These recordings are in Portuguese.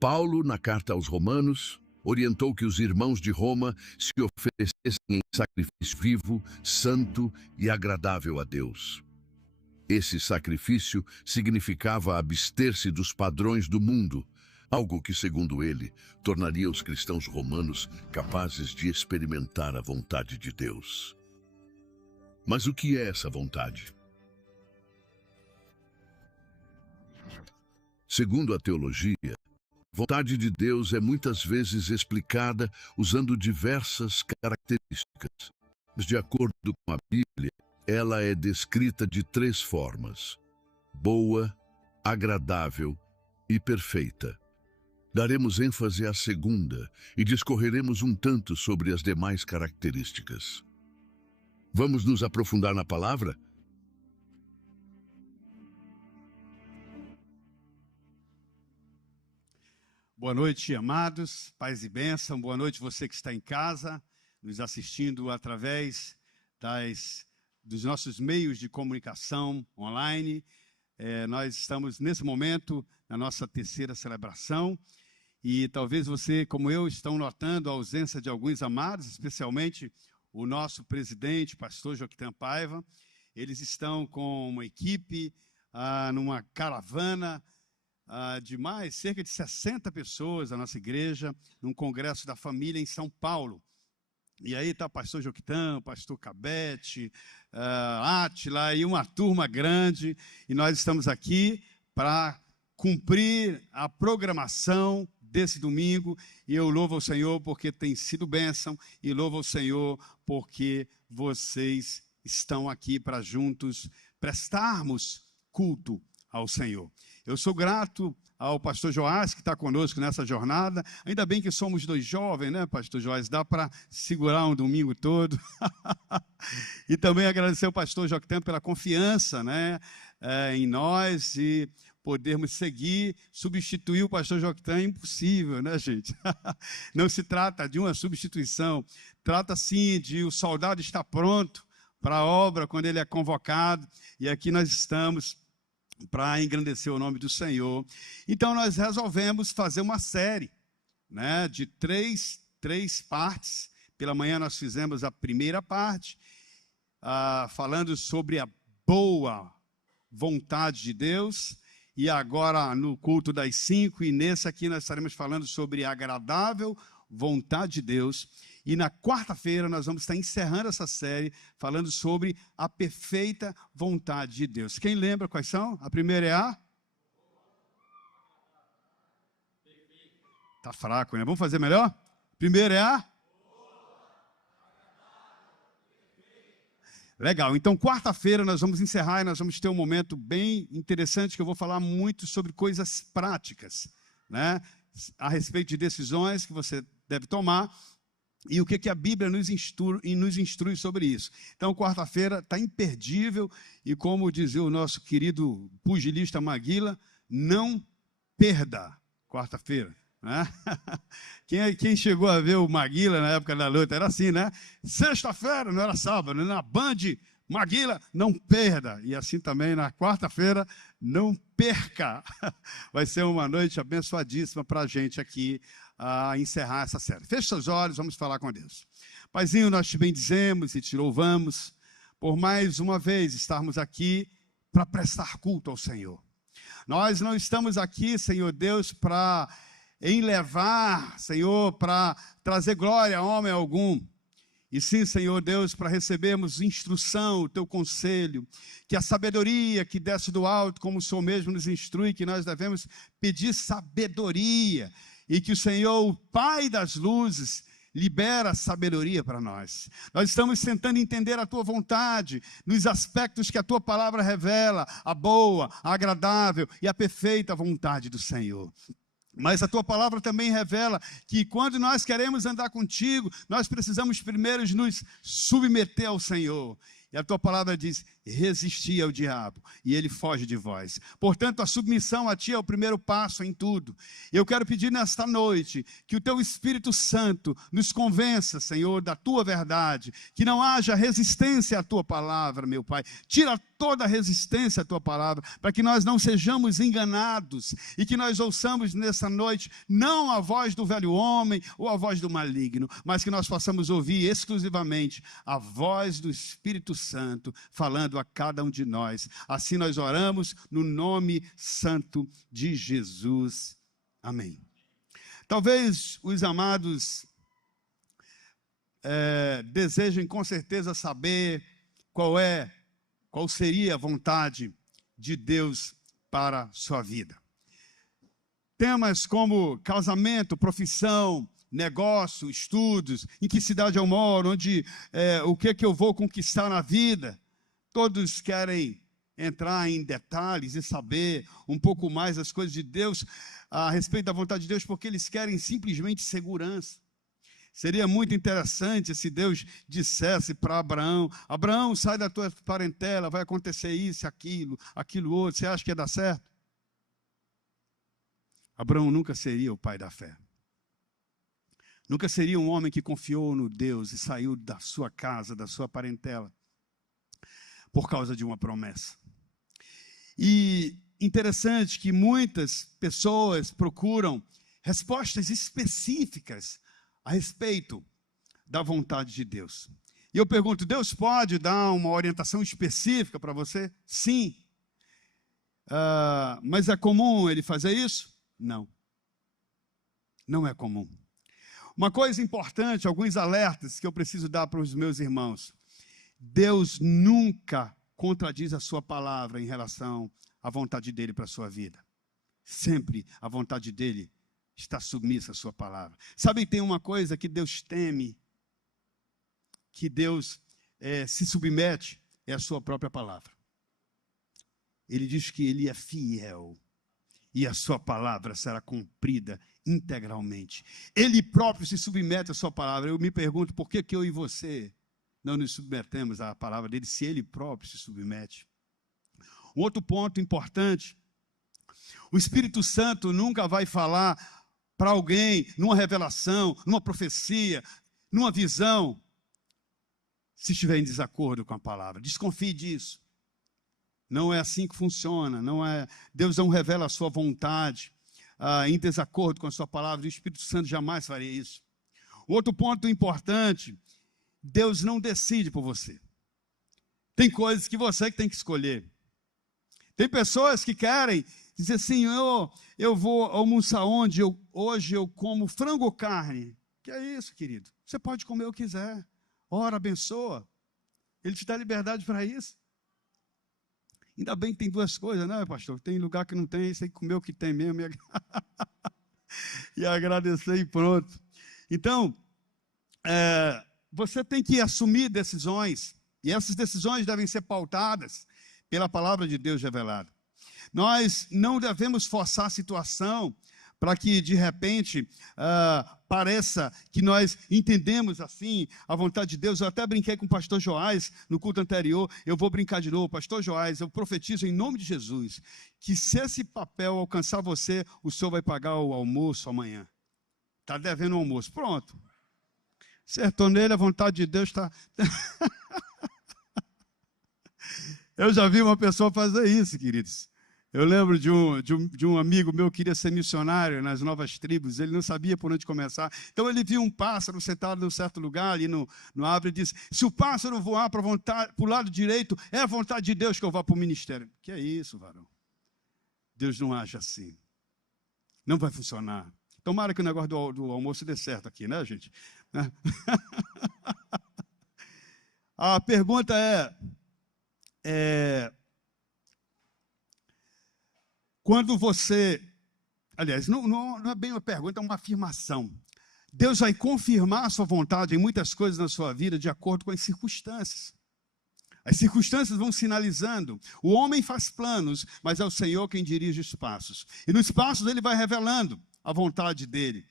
Paulo, na carta aos Romanos, orientou que os irmãos de Roma se oferecessem em sacrifício vivo, santo e agradável a Deus. Esse sacrifício significava abster-se dos padrões do mundo, algo que, segundo ele, tornaria os cristãos romanos capazes de experimentar a vontade de Deus. Mas o que é essa vontade? Segundo a teologia, a vontade de Deus é muitas vezes explicada usando diversas características. Mas, de acordo com a Bíblia, ela é descrita de 3 formas: boa, agradável e perfeita. Daremos ênfase à segunda e discorreremos um tanto sobre as demais características. Vamos nos aprofundar na palavra? Boa noite, amados, paz e bênção. Boa noite você que está em casa, nos assistindo através dos nossos meios de comunicação online. Nós estamos, nesse momento, na nossa 3ª celebração. E talvez você, como eu, estão notando a ausência de alguns amados, especialmente o nosso presidente, pastor Joquitã Paiva. Eles estão com uma equipe, numa caravana, de cerca de 60 pessoas, a nossa igreja, num congresso da família em São Paulo. E aí está o pastor Joquitã, o pastor Cabete, Átila e uma turma grande. E nós estamos aqui para cumprir a programação desse domingo. E eu louvo ao Senhor porque tem sido bênção. E louvo ao Senhor porque vocês estão aqui para juntos prestarmos culto ao Senhor. Eu sou grato ao pastor Joás, que está conosco nessa jornada. Ainda bem que somos 2 jovens, né, pastor Joás? Dá para segurar um domingo todo. E também agradecer ao pastor Joquitã pela confiança, né, em nós e podermos seguir, substituir o pastor Joquitã é impossível, né, gente? Não se trata de uma substituição, trata sim de o soldado estar pronto para a obra quando ele é convocado. E aqui nós estamos para engrandecer o nome do Senhor. Então, nós resolvemos fazer uma série, né, de três partes. Pela manhã nós fizemos a primeira parte, falando sobre a boa vontade de Deus. E agora, no culto das 5, e nesse aqui nós estaremos falando sobre a agradável vontade de Deus. E na quarta-feira nós vamos estar encerrando essa série falando sobre a perfeita vontade de Deus. Quem lembra quais são? A primeira é a... Tá fraco, né? Vamos fazer melhor? A primeira é a... Legal, então quarta-feira nós vamos encerrar e nós vamos ter um momento bem interessante que eu vou falar muito sobre coisas práticas, né? A respeito de decisões que você deve tomar. E o que a Bíblia nos instrui sobre isso. Então, quarta-feira está imperdível. E como dizia o nosso querido pugilista Maguila, não perda quarta-feira. Né? Quem chegou a ver o Maguila na época da luta era assim, né? Sexta-feira, não era sábado, na Band, Maguila, não perda. E assim também na quarta-feira, não perca. Vai ser uma noite abençoadíssima para a gente aqui, a encerrar essa série. Feche seus olhos, vamos falar com Deus. Paizinho, nós te bendizemos e te louvamos por mais uma vez estarmos aqui para prestar culto ao Senhor. Nós não estamos aqui, Senhor Deus, para enlevar, Senhor, para trazer glória a homem algum. E sim, Senhor Deus, para recebermos instrução, o teu conselho, que a sabedoria que desce do alto, como o Senhor mesmo nos instrui, que nós devemos pedir sabedoria, e que o Senhor, o Pai das luzes, libera sabedoria para nós. Nós estamos tentando entender a tua vontade, nos aspectos que a tua palavra revela, a boa, a agradável e a perfeita vontade do Senhor. Mas a tua palavra também revela que quando nós queremos andar contigo, nós precisamos primeiro nos submeter ao Senhor. E a tua palavra diz, resisti ao diabo, e ele foge de vós. Portanto, a submissão a ti é o primeiro passo em tudo. Eu quero pedir nesta noite que o teu Espírito Santo nos convença, Senhor, da tua verdade, que não haja resistência à tua palavra, meu Pai. Tira toda a resistência à tua palavra, para que nós não sejamos enganados e que nós ouçamos nessa noite não a voz do velho homem ou a voz do maligno, mas que nós possamos ouvir exclusivamente a voz do Espírito Santo falando a cada um de nós. Assim nós oramos no nome santo de Jesus. Amém. Talvez os amados desejem com certeza saber qual seria a vontade de Deus para a sua vida. Temas como casamento, profissão, negócio, estudos, em que cidade eu moro, o que eu vou conquistar na vida. Todos querem entrar em detalhes e saber um pouco mais das coisas de Deus, a respeito da vontade de Deus, porque eles querem simplesmente segurança. Seria muito interessante se Deus dissesse para Abraão: Abraão, sai da tua parentela, vai acontecer isso, aquilo outro. Você acha que ia dar certo? Abraão nunca seria o pai da fé. Nunca seria um homem que confiou no Deus e saiu da sua casa, da sua parentela, por causa de uma promessa. E interessante que muitas pessoas procuram respostas específicas a respeito da vontade de Deus. E eu pergunto: Deus pode dar uma orientação específica para você? Sim. Mas é comum ele fazer isso? Não. Não é comum. Uma coisa importante, alguns alertas que eu preciso dar para os meus irmãos: Deus nunca contradiz a sua palavra em relação à vontade dele para a sua vida. Sempre a vontade dele está submissa à sua palavra. Sabe, tem uma coisa que Deus teme, que Deus se submete, é a sua própria palavra. Ele diz que ele é fiel e a sua palavra será cumprida integralmente. Ele próprio se submete à sua palavra. Eu me pergunto, por que eu e você não nos submetemos à palavra dele, se ele próprio se submete? Um outro ponto importante: o Espírito Santo nunca vai falar para alguém, numa revelação, numa profecia, numa visão, se estiver em desacordo com a palavra. Desconfie disso. Não é assim que funciona. Deus não revela a sua vontade em desacordo com a sua palavra. O Espírito Santo jamais faria isso. Outro ponto importante: Deus não decide por você. Tem coisas que você que tem que escolher. Tem pessoas que querem dizer assim: eu vou almoçar onde? Hoje eu como frango ou carne. Que é isso, querido? Você pode comer o que quiser. Ora, abençoa. Ele te dá liberdade para isso. Ainda bem que tem duas coisas, né, pastor? Tem lugar que não tem, você tem que comer o que tem mesmo e agradecer e pronto. Então, você tem que assumir decisões, e essas decisões devem ser pautadas pela palavra de Deus revelada. Nós não devemos forçar a situação para que, de repente, pareça que nós entendemos assim a vontade de Deus. Eu até brinquei com o pastor Joás no culto anterior, eu vou brincar de novo. Pastor Joás, eu profetizo em nome de Jesus que, se esse papel alcançar você, o senhor vai pagar o almoço amanhã. Está devendo o almoço. Pronto. Acertou nele, a vontade de Deus está... Eu já vi uma pessoa fazer isso, queridos. Eu lembro de um amigo meu que queria ser missionário nas novas tribos. Ele não sabia por onde começar. Então ele viu um pássaro sentado num certo lugar ali no árvore e disse: se o pássaro voar para o lado direito, é a vontade de Deus que eu vá para o ministério. Que é isso, varão? Deus não age assim. Não vai funcionar. Tomara que o negócio do almoço dê certo aqui, né, gente? A pergunta quando você... Aliás, não é bem uma pergunta, é uma afirmação. Deus vai confirmar a sua vontade em muitas coisas na sua vida de acordo com as circunstâncias. As circunstâncias vão sinalizando. O homem faz planos, mas é o Senhor quem dirige os passos. E nos passos ele vai revelando a vontade dele.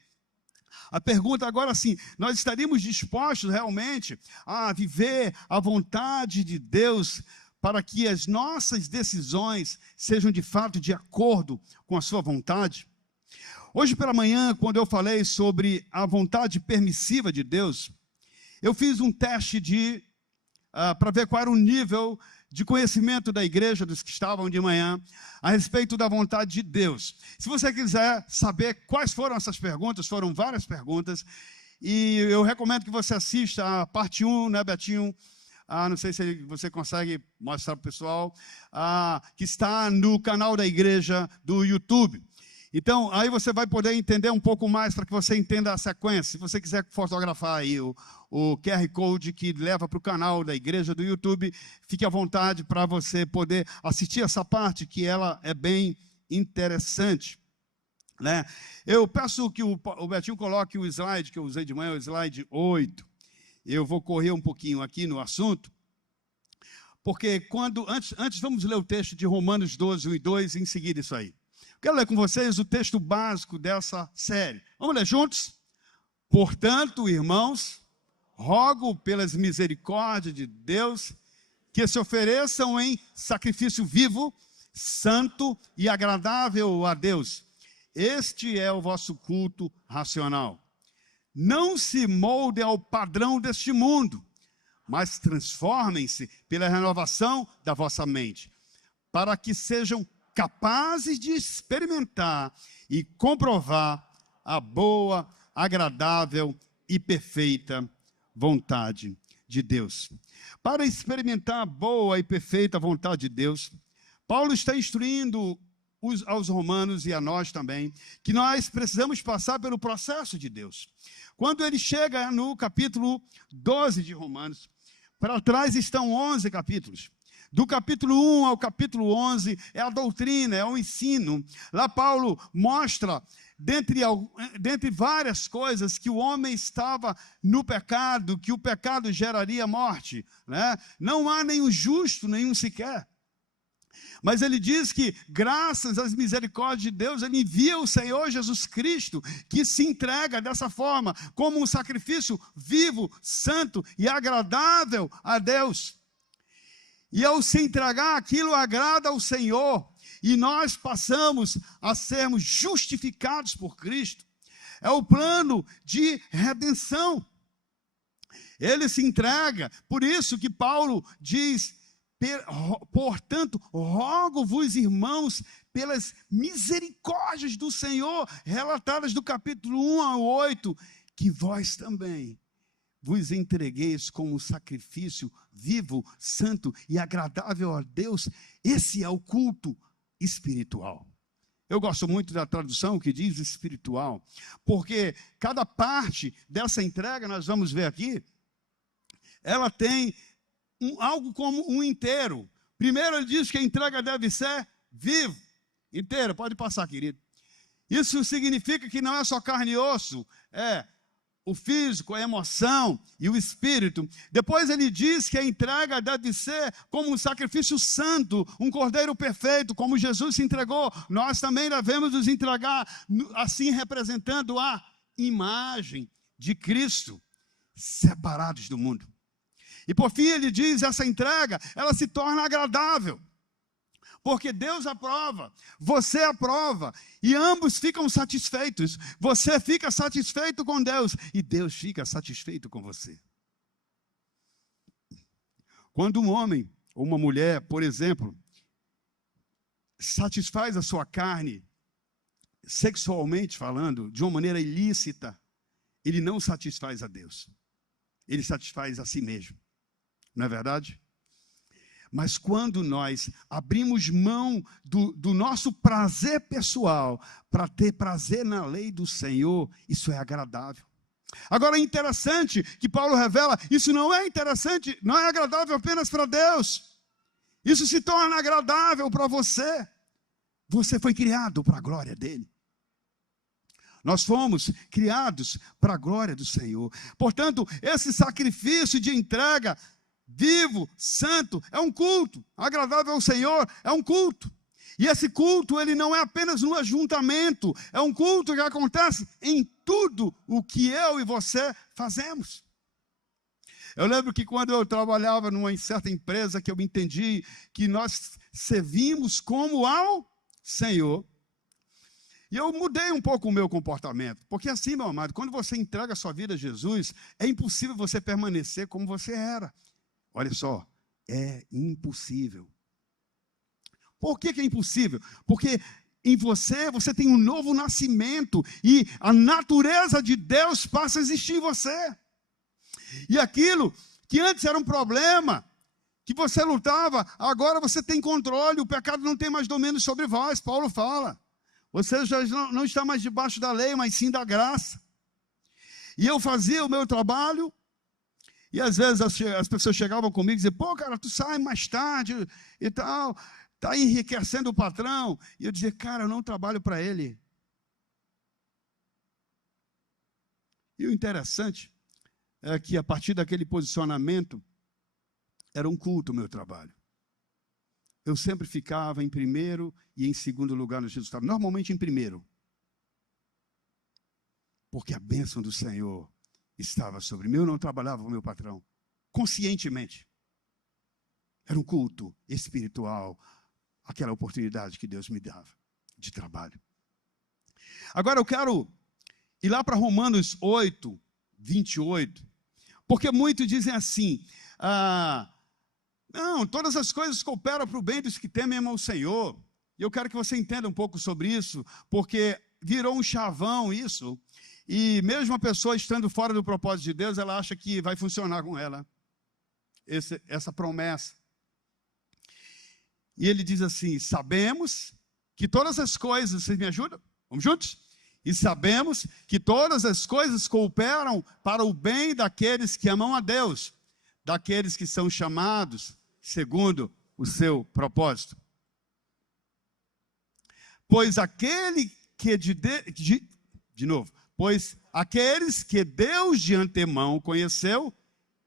A pergunta agora, sim, nós estaríamos dispostos realmente a viver a vontade de Deus para que as nossas decisões sejam de fato de acordo com a sua vontade? Hoje pela manhã, quando eu falei sobre a vontade permissiva de Deus, eu fiz um teste para ver qual era o nível de conhecimento da igreja, dos que estavam de manhã, a respeito da vontade de Deus. Se você quiser saber quais foram essas perguntas, foram várias perguntas, e eu recomendo que você assista a parte 1, né, Betinho? Não sei se você consegue mostrar para o pessoal, que está no canal da igreja do YouTube. Então, aí você vai poder entender um pouco mais para que você entenda a sequência. Se você quiser fotografar aí o QR Code que leva para o canal da igreja do YouTube, fique à vontade para você poder assistir essa parte, que ela é bem interessante, né? Eu peço que o Betinho coloque o slide que eu usei de manhã, o slide 8. Eu vou correr um pouquinho aqui no assunto, porque antes vamos ler o texto de Romanos 12, 1 e 2, e em seguida isso aí. Quero ler com vocês o texto básico dessa série. Vamos ler juntos? Portanto, irmãos, rogo pelas misericórdias de Deus que se ofereçam em sacrifício vivo, santo e agradável a Deus. Este é o vosso culto racional. Não se moldem ao padrão deste mundo, mas transformem-se pela renovação da vossa mente, para que sejam capazes de experimentar e comprovar a boa, agradável e perfeita vontade de Deus. Para experimentar a boa e perfeita vontade de Deus, Paulo está instruindo aos romanos e a nós também, que nós precisamos passar pelo processo de Deus. Quando ele chega no capítulo 12 de Romanos, para trás estão 11 capítulos. Do capítulo 1 ao capítulo 11 é a doutrina, é o ensino. Lá Paulo mostra, dentre várias coisas, que o homem estava no pecado, que o pecado geraria morte, né? Não há nenhum justo, nenhum sequer. Mas ele diz que, graças às misericórdias de Deus, ele envia o Senhor Jesus Cristo, que se entrega dessa forma, como um sacrifício vivo, santo e agradável a Deus. E ao se entregar, aquilo agrada ao Senhor, e nós passamos a sermos justificados por Cristo. É o plano de redenção. Ele se entrega, por isso que Paulo diz: portanto, rogo-vos, irmãos, pelas misericórdias do Senhor, relatadas do capítulo 1 ao 8, que vós também vos entregueis como sacrifício vivo, santo e agradável a Deus. Esse é o culto espiritual. Eu gosto muito da tradução que diz espiritual, porque cada parte dessa entrega, nós vamos ver aqui, ela tem algo como um inteiro. Primeiro ele diz que a entrega deve ser vivo, inteira. Pode passar, querido. Isso significa que não é só carne e osso, é o físico, a emoção e o espírito. Depois ele diz que a entrega deve ser como um sacrifício santo, um cordeiro perfeito, como Jesus se entregou. Nós também devemos nos entregar assim, representando a imagem de Cristo, separados do mundo. E por fim ele diz, essa entrega, ela se torna agradável, porque Deus aprova, você aprova, e ambos ficam satisfeitos. Você fica satisfeito com Deus, e Deus fica satisfeito com você. Quando um homem ou uma mulher, por exemplo, satisfaz a sua carne, sexualmente falando, de uma maneira ilícita, ele não satisfaz a Deus, ele satisfaz a si mesmo. Não é verdade? Mas quando nós abrimos mão do nosso prazer pessoal para ter prazer na lei do Senhor, isso é agradável. Agora é interessante que Paulo revela, isso não é interessante, não é agradável apenas para Deus. Isso se torna agradável para você. Você foi criado para a glória dele. Nós fomos criados para a glória do Senhor. Portanto, esse sacrifício de entrega vivo, santo, é um culto, agradável ao Senhor, é um culto. E esse culto, ele não é apenas um ajuntamento, é um culto que acontece em tudo o que eu e você fazemos. Eu lembro que quando eu trabalhava numa certa empresa, que eu entendi que nós servimos como ao Senhor, e eu mudei um pouco o meu comportamento, porque assim, meu amado, quando você entrega a sua vida a Jesus, é impossível você permanecer como você era. Olha só, é impossível. Por que é impossível? Porque em você tem um novo nascimento e a natureza de Deus passa a existir em você. E aquilo que antes era um problema, que você lutava, agora você tem controle, o pecado não tem mais domínio sobre vós, Paulo fala. Você já não está mais debaixo da lei, mas sim da graça. E eu fazia o meu trabalho, e às vezes as pessoas chegavam comigo e diziam, pô, cara, tu sai mais tarde e tal, está enriquecendo o patrão. E eu dizia, cara, eu não trabalho para ele. E o interessante é que a partir daquele posicionamento, era um culto o meu trabalho. Eu sempre ficava em primeiro e em segundo lugar nos resultados. Normalmente em primeiro. Porque a bênção do Senhor estava sobre mim. Eu não trabalhava com o meu patrão. Conscientemente. Era um culto espiritual. Aquela oportunidade que Deus me dava de trabalho. Agora eu quero ir lá para Romanos 8, 28. Porque muitos dizem assim, não, todas as coisas cooperam para o bem dos que temem ao Senhor. E eu quero que você entenda um pouco sobre isso, porque virou um chavão isso, e mesmo a pessoa estando fora do propósito de Deus, ela acha que vai funcionar com ela, essa promessa. E ele diz assim, sabemos que todas as coisas, vocês me ajudam? Vamos juntos? E sabemos que todas as coisas cooperam para o bem daqueles que amam a Deus, daqueles que são chamados segundo o seu propósito. Pois aquele que pois aqueles que Deus de antemão conheceu,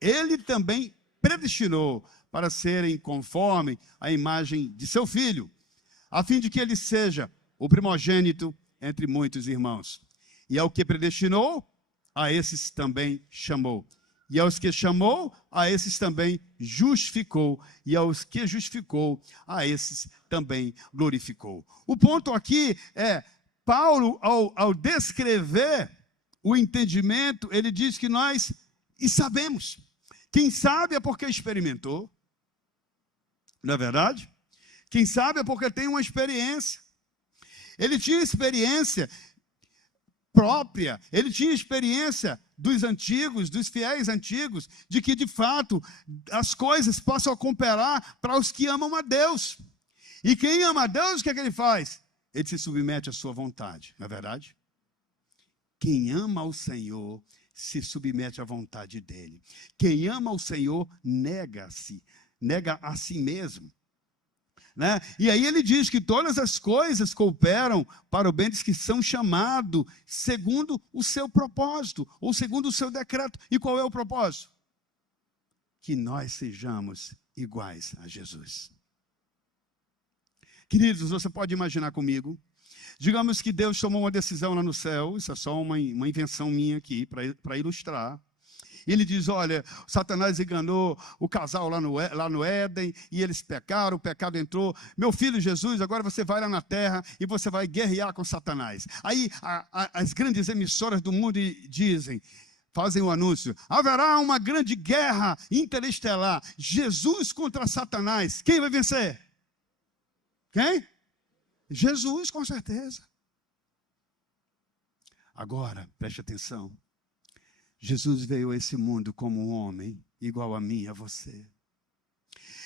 ele também predestinou para serem conforme a imagem de seu Filho, a fim de que ele seja o primogênito entre muitos irmãos. E ao que predestinou, a esses também chamou. E aos que chamou, a esses também justificou. E aos que justificou, a esses também glorificou. O ponto aqui é, Paulo, ao descrever o entendimento, ele diz que nós sabemos. Quem sabe é porque experimentou. Não é verdade? Quem sabe é porque tem uma experiência. Ele tinha experiência própria, ele tinha experiência dos antigos, dos fiéis antigos, de que, de fato, as coisas passam a cooperar para os que amam a Deus. E quem ama a Deus, o que é que ele faz? Ele se submete à sua vontade, não é verdade? Quem ama ao Senhor se submete à vontade dele. Quem ama ao Senhor nega-se, nega a si mesmo. Né? E aí ele diz que todas as coisas cooperam para o bem dos que são chamados segundo o seu propósito, ou segundo o seu decreto. E qual é o propósito? Que nós sejamos iguais a Jesus. Queridos, você pode imaginar comigo, digamos que Deus tomou uma decisão lá no céu, isso é só uma invenção minha aqui, para ilustrar. E ele diz, olha, Satanás enganou o casal lá no Éden, e eles pecaram, o pecado entrou. Meu filho Jesus, agora você vai lá na terra e você vai guerrear com Satanás. Aí as grandes emissoras do mundo dizem, fazem o anúncio, haverá uma grande guerra interestelar, Jesus contra Satanás. Quem vai vencer? Quem? Jesus, com certeza. Agora, preste atenção. Jesus veio a esse mundo como um homem, igual a mim e a você.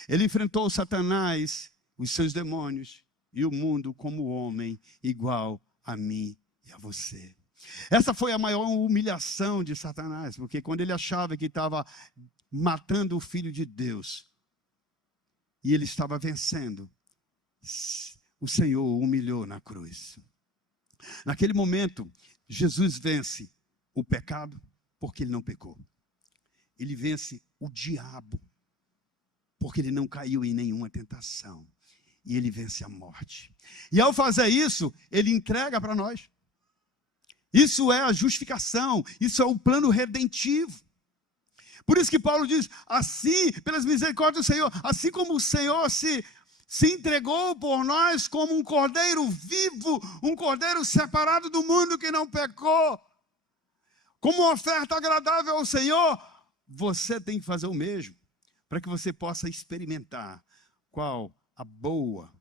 Ele enfrentou Satanás, os seus demônios, e o mundo como homem, igual a mim e a você. Essa foi a maior humilhação de Satanás, porque quando ele achava que estava matando o Filho de Deus, e ele estava vencendo, o Senhor o humilhou na cruz. Naquele momento, Jesus vence o pecado, porque ele não pecou. Ele vence o diabo, porque ele não caiu em nenhuma tentação. E ele vence a morte. E ao fazer isso, ele entrega para nós. Isso é a justificação, isso é o plano redentivo. Por isso que Paulo diz, assim, pelas misericórdias do Senhor, assim como o Senhor se entregou por nós como um cordeiro vivo, um cordeiro separado do mundo que não pecou, como uma oferta agradável ao Senhor, você tem que fazer o mesmo. para que você possa experimentar qual a boa,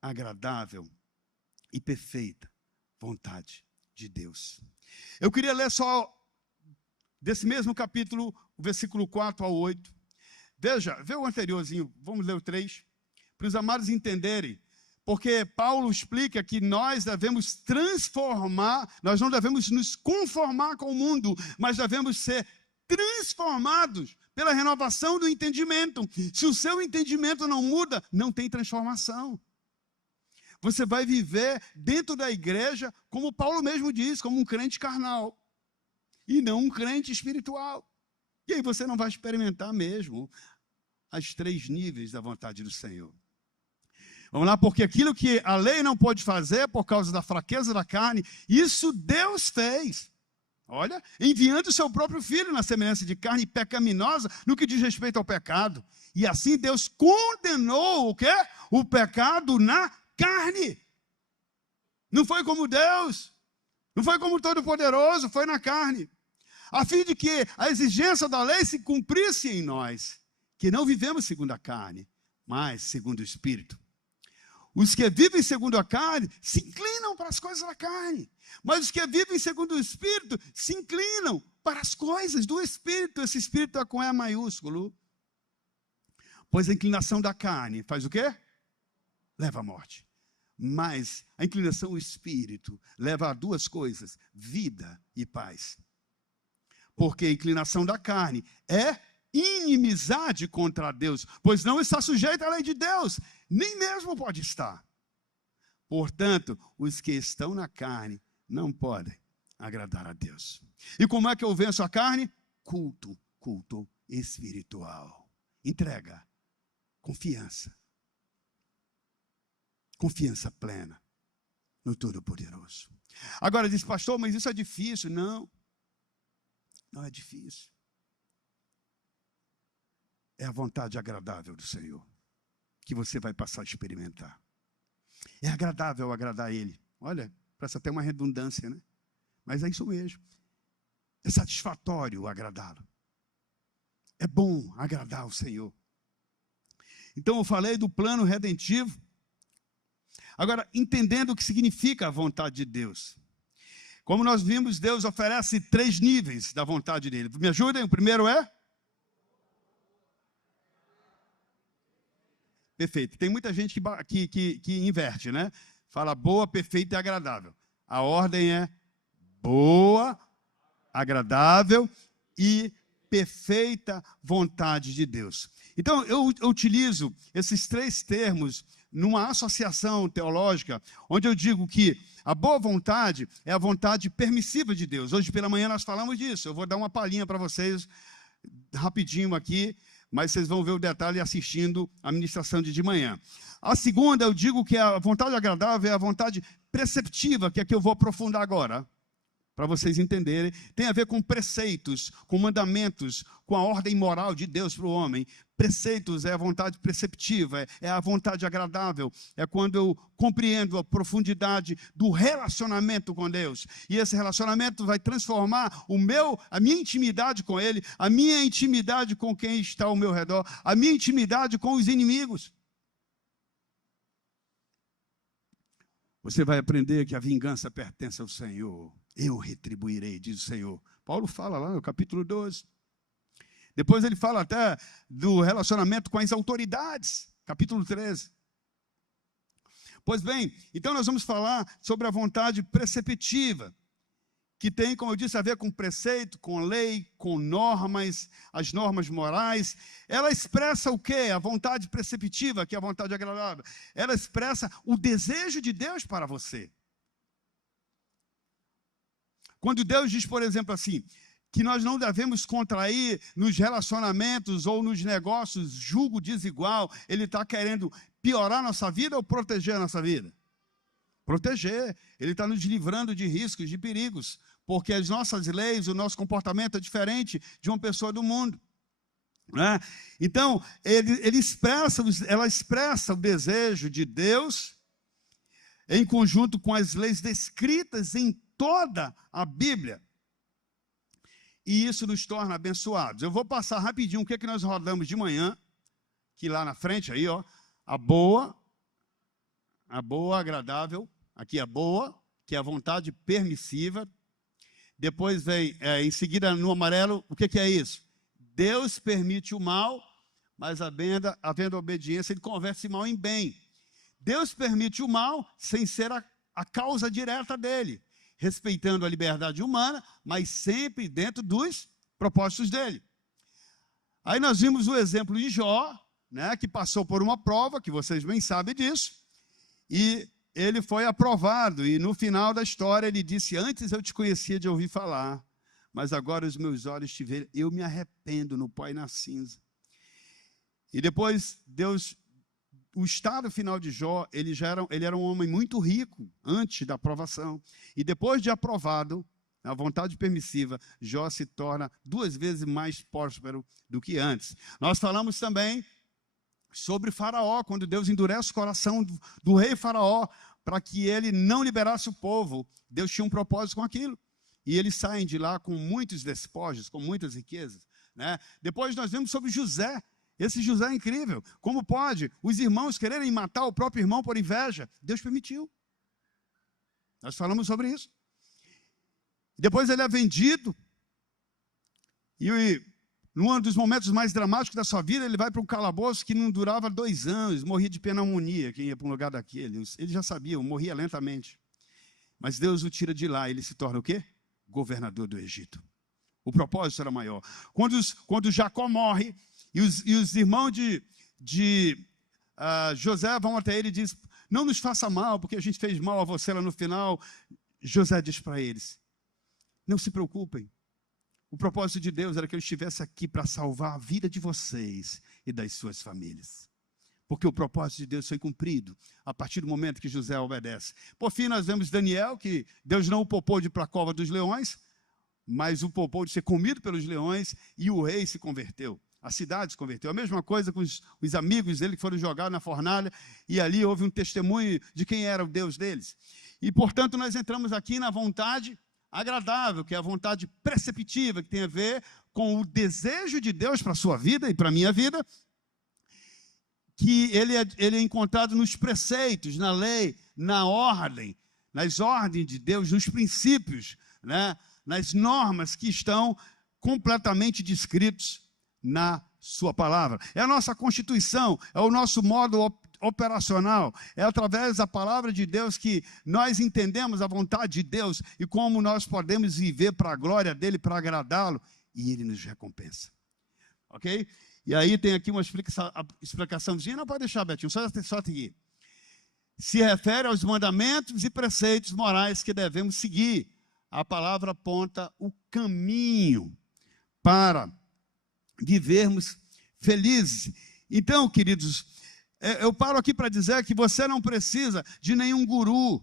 agradável e perfeita vontade de Deus. Eu queria ler só desse mesmo capítulo, o versículo 4 ao 8. Veja, vê o anteriorzinho, vamos ler o 3, para os amados entenderem. Porque Paulo explica que nós devemos transformar, nós não devemos nos conformar com o mundo, mas devemos ser transformados pela renovação do entendimento. Se o seu entendimento não muda, não tem transformação. Você vai viver dentro da igreja, como Paulo mesmo diz, como um crente carnal, e não um crente espiritual. E aí você não vai experimentar mesmo os 3 níveis da vontade do Senhor. Vamos lá, porque aquilo que a lei não pode fazer por causa da fraqueza da carne, isso Deus fez. Olha, enviando o seu próprio filho na semelhança de carne pecaminosa no que diz respeito ao pecado. E assim Deus condenou o quê? O pecado na carne. Não foi como Deus, não foi como Todo-Poderoso, foi na carne. A fim de que a exigência da lei se cumprisse em nós, que não vivemos segundo a carne, mas segundo o Espírito. Os que vivem segundo a carne se inclinam para as coisas da carne. Mas os que vivem segundo o Espírito se inclinam para as coisas do Espírito. Esse Espírito é com E maiúsculo. Pois a inclinação da carne faz o quê? Leva à morte. Mas a inclinação do Espírito leva a 2 coisas: vida e paz. Porque a inclinação da carne é inimizade contra Deus, pois não está sujeito à lei de Deus, nem mesmo pode estar. Portanto, os que estão na carne não podem agradar a Deus. E como é que eu venço a carne? Culto espiritual. Entrega, confiança plena no Todo-Poderoso. Agora diz, pastor, mas isso é difícil. Não é difícil. É a vontade agradável do Senhor que você vai passar a experimentar. É agradável agradar a Ele. Olha, parece até uma redundância, né? Mas é isso mesmo. É satisfatório agradá-lo. É bom agradar o Senhor. Então eu falei do plano redentivo. Agora, entendendo o que significa a vontade de Deus. Como nós vimos, Deus oferece 3 níveis da vontade dele. Me ajudem? O primeiro é? Perfeito. Tem muita gente que inverte, né? Fala boa, perfeita e agradável. A ordem é boa, agradável e perfeita vontade de Deus. Então, eu utilizo esses 3 termos numa associação teológica, onde eu digo que a boa vontade é a vontade permissiva de Deus. Hoje pela manhã nós falamos disso. Eu vou dar uma palhinha para vocês rapidinho aqui, mas vocês vão ver o detalhe assistindo a ministração de manhã. A segunda, eu digo que a vontade agradável é a vontade preceptiva, que é que eu vou aprofundar agora, para vocês entenderem. Tem a ver com preceitos, com mandamentos, com a ordem moral de Deus para o homem. Preceitos é a vontade preceptiva, é a vontade agradável, é quando eu compreendo a profundidade do relacionamento com Deus. E esse relacionamento vai transformar a minha intimidade com Ele, a minha intimidade com quem está ao meu redor, a minha intimidade com os inimigos. Você vai aprender que a vingança pertence ao Senhor. Eu retribuirei, diz o Senhor. Paulo fala lá no capítulo 12. Depois ele fala até do relacionamento com as autoridades, capítulo 13. Pois bem, então nós vamos falar sobre a vontade preceptiva, que tem, como eu disse, a ver com preceito, com lei, com normas, as normas morais. Ela expressa o quê? A vontade preceptiva, que é a vontade agradável. Ela expressa o desejo de Deus para você. Quando Deus diz, por exemplo, assim, que nós não devemos contrair nos relacionamentos ou nos negócios julgo desigual, Ele está querendo piorar a nossa vida ou proteger a nossa vida? Proteger. Ele está nos livrando de riscos, de perigos, porque as nossas leis, o nosso comportamento é diferente de uma pessoa do mundo. Né? Então, ela expressa o desejo de Deus em conjunto com as leis descritas em toda a Bíblia. E isso nos torna abençoados. Eu vou passar rapidinho o que nós rodamos de manhã, que lá na frente, aí, ó, a boa, agradável, aqui a boa, que é a vontade permissiva. Depois vem, em seguida, no amarelo, o que é isso? Deus permite o mal, mas havendo obediência, ele converte esse mal em bem. Deus permite o mal sem ser a causa direta dele, respeitando a liberdade humana, mas sempre dentro dos propósitos dele. Aí nós vimos o exemplo de Jó, né, que passou por uma prova, que vocês bem sabem disso, e ele foi aprovado, e no final da história ele disse: antes eu te conhecia de ouvir falar, mas agora os meus olhos te veem, eu me arrependo no pó e na cinza. E depois Deus, o estado final de Jó, ele era um homem muito rico antes da aprovação, e depois de aprovado, a vontade permissiva, Jó se torna 2 vezes mais próspero do que antes. Nós falamos também sobre Faraó, quando Deus endurece o coração do rei Faraó, para que ele não liberasse o povo. Deus tinha um propósito com aquilo. E eles saem de lá com muitos despojos, com muitas riquezas, né? Depois nós vimos sobre José. Esse José é incrível. Como pode os irmãos quererem matar o próprio irmão por inveja? Deus permitiu. Nós falamos sobre isso. Depois ele é vendido, e num dos momentos mais dramáticos da sua vida, ele vai para um calabouço que não durava 2 anos, morria de pneumonia, quem ia para um lugar daquele. Ele já sabia, morria lentamente. Mas Deus o tira de lá, ele se torna o quê? Governador do Egito. O propósito era maior. Quando Jacó morre, e os irmãos de José vão até ele e dizem: não nos faça mal, porque a gente fez mal a você lá no final. José diz para eles: não se preocupem. O propósito de Deus era que eu estivesse aqui para salvar a vida de vocês e das suas famílias. Porque o propósito de Deus foi cumprido a partir do momento que José obedece. Por fim, nós vemos Daniel, que Deus não o poupou de ir para a cova dos leões, mas o poupou de ser comido pelos leões, e o rei se converteu. A cidade se converteu. A mesma coisa com os amigos dele que foram jogados na fornalha, e ali houve um testemunho de quem era o Deus deles. E, portanto, nós entramos aqui na vontade agradável, que é a vontade preceptiva, que tem a ver com o desejo de Deus para a sua vida e para a minha vida, que ele é encontrado nos preceitos, na lei, na ordem, nas ordens de Deus, nos princípios, né, nas normas que estão completamente descritos na sua palavra. É a nossa Constituição, é o nosso modo operacional, é através da palavra de Deus que nós entendemos a vontade de Deus e como nós podemos viver para a glória dele, para agradá-lo, e ele nos recompensa. Ok? E aí tem aqui uma explicaçãozinha, não pode deixar, Betinho, só aqui. Se refere aos mandamentos e preceitos morais que devemos seguir. A palavra aponta o caminho para vivermos felizes. Então, queridos, eu paro aqui para dizer que você não precisa de nenhum guru,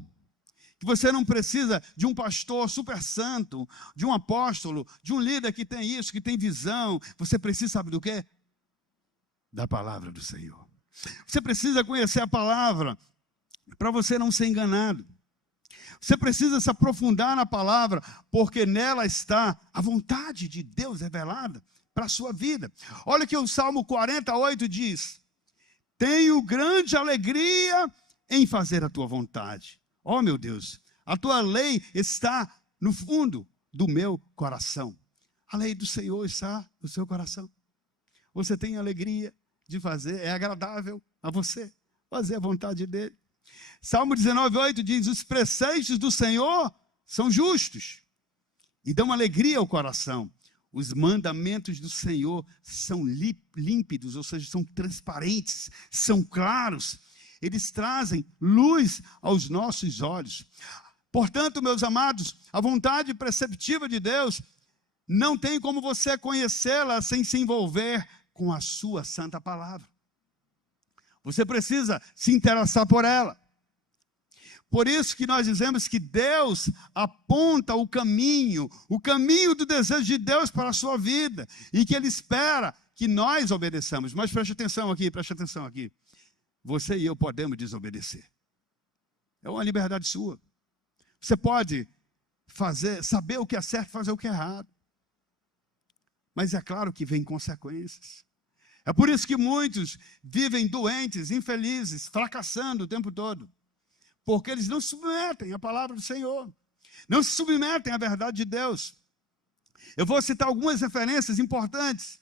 que você não precisa de um pastor super santo, de um apóstolo, de um líder que tem isso, que tem visão. Você precisa, sabe do quê? Da palavra do Senhor. Você precisa conhecer a palavra para você não ser enganado. Você precisa se aprofundar na palavra, porque nela está a vontade de Deus revelada para a sua vida. Olha que o Salmo 48 diz: tenho grande alegria em fazer a tua vontade. Oh, meu Deus, a tua lei está no fundo do meu coração. A lei do Senhor está no seu coração. Você tem alegria de fazer, é agradável a você fazer a vontade dele. Salmo 19:8 diz: os preceitos do Senhor são justos e dão alegria ao coração. Os mandamentos do Senhor são límpidos, ou seja, são transparentes, são claros. Eles trazem luz aos nossos olhos. Portanto, meus amados, a vontade preceptiva de Deus não tem como você conhecê-la sem se envolver com a sua santa palavra. Você precisa se interessar por ela. Por isso que nós dizemos que Deus aponta o caminho do desejo de Deus para a sua vida, e que Ele espera que nós obedeçamos. Mas preste atenção aqui. Você e eu podemos desobedecer. É uma liberdade sua. Você pode saber o que é certo e fazer o que é errado. Mas é claro que vem consequências. É por isso que muitos vivem doentes, infelizes, fracassando o tempo todo. Porque eles não se submetem à palavra do Senhor. Não se submetem à verdade de Deus. Eu vou citar algumas referências importantes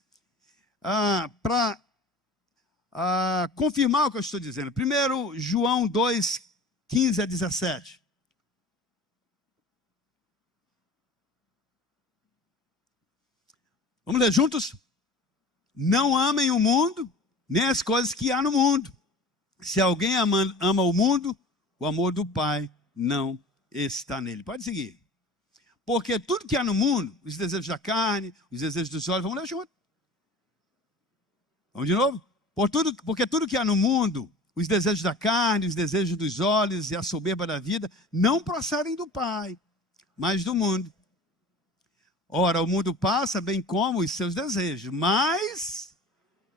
para confirmar o que eu estou dizendo. Primeiro, João 2, 15 a 17. Vamos ler juntos? Não amem o mundo, nem as coisas que há no mundo. Se alguém ama o mundo, o amor do Pai não está nele. Pode seguir. Porque tudo que há no mundo, os desejos da carne, os desejos dos olhos, vamos ler junto. Vamos de novo? Porque tudo que há no mundo, os desejos da carne, os desejos dos olhos e a soberba da vida, não procedem do Pai, mas do mundo. Ora, o mundo passa bem como os seus desejos, mas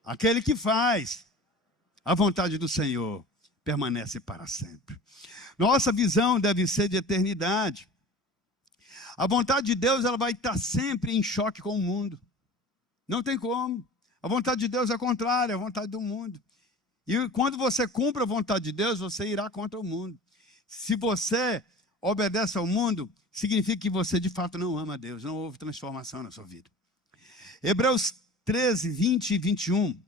aquele que faz a vontade do Senhor permanece para sempre. Nossa visão deve ser de eternidade. A vontade de Deus, ela vai estar sempre em choque com o mundo. Não tem como. A vontade de Deus é contrária à vontade do mundo. E quando você cumpre a vontade de Deus, você irá contra o mundo. Se você obedece ao mundo, significa que você de fato não ama a Deus, não houve transformação na sua vida. Hebreus 13, 20 e 21.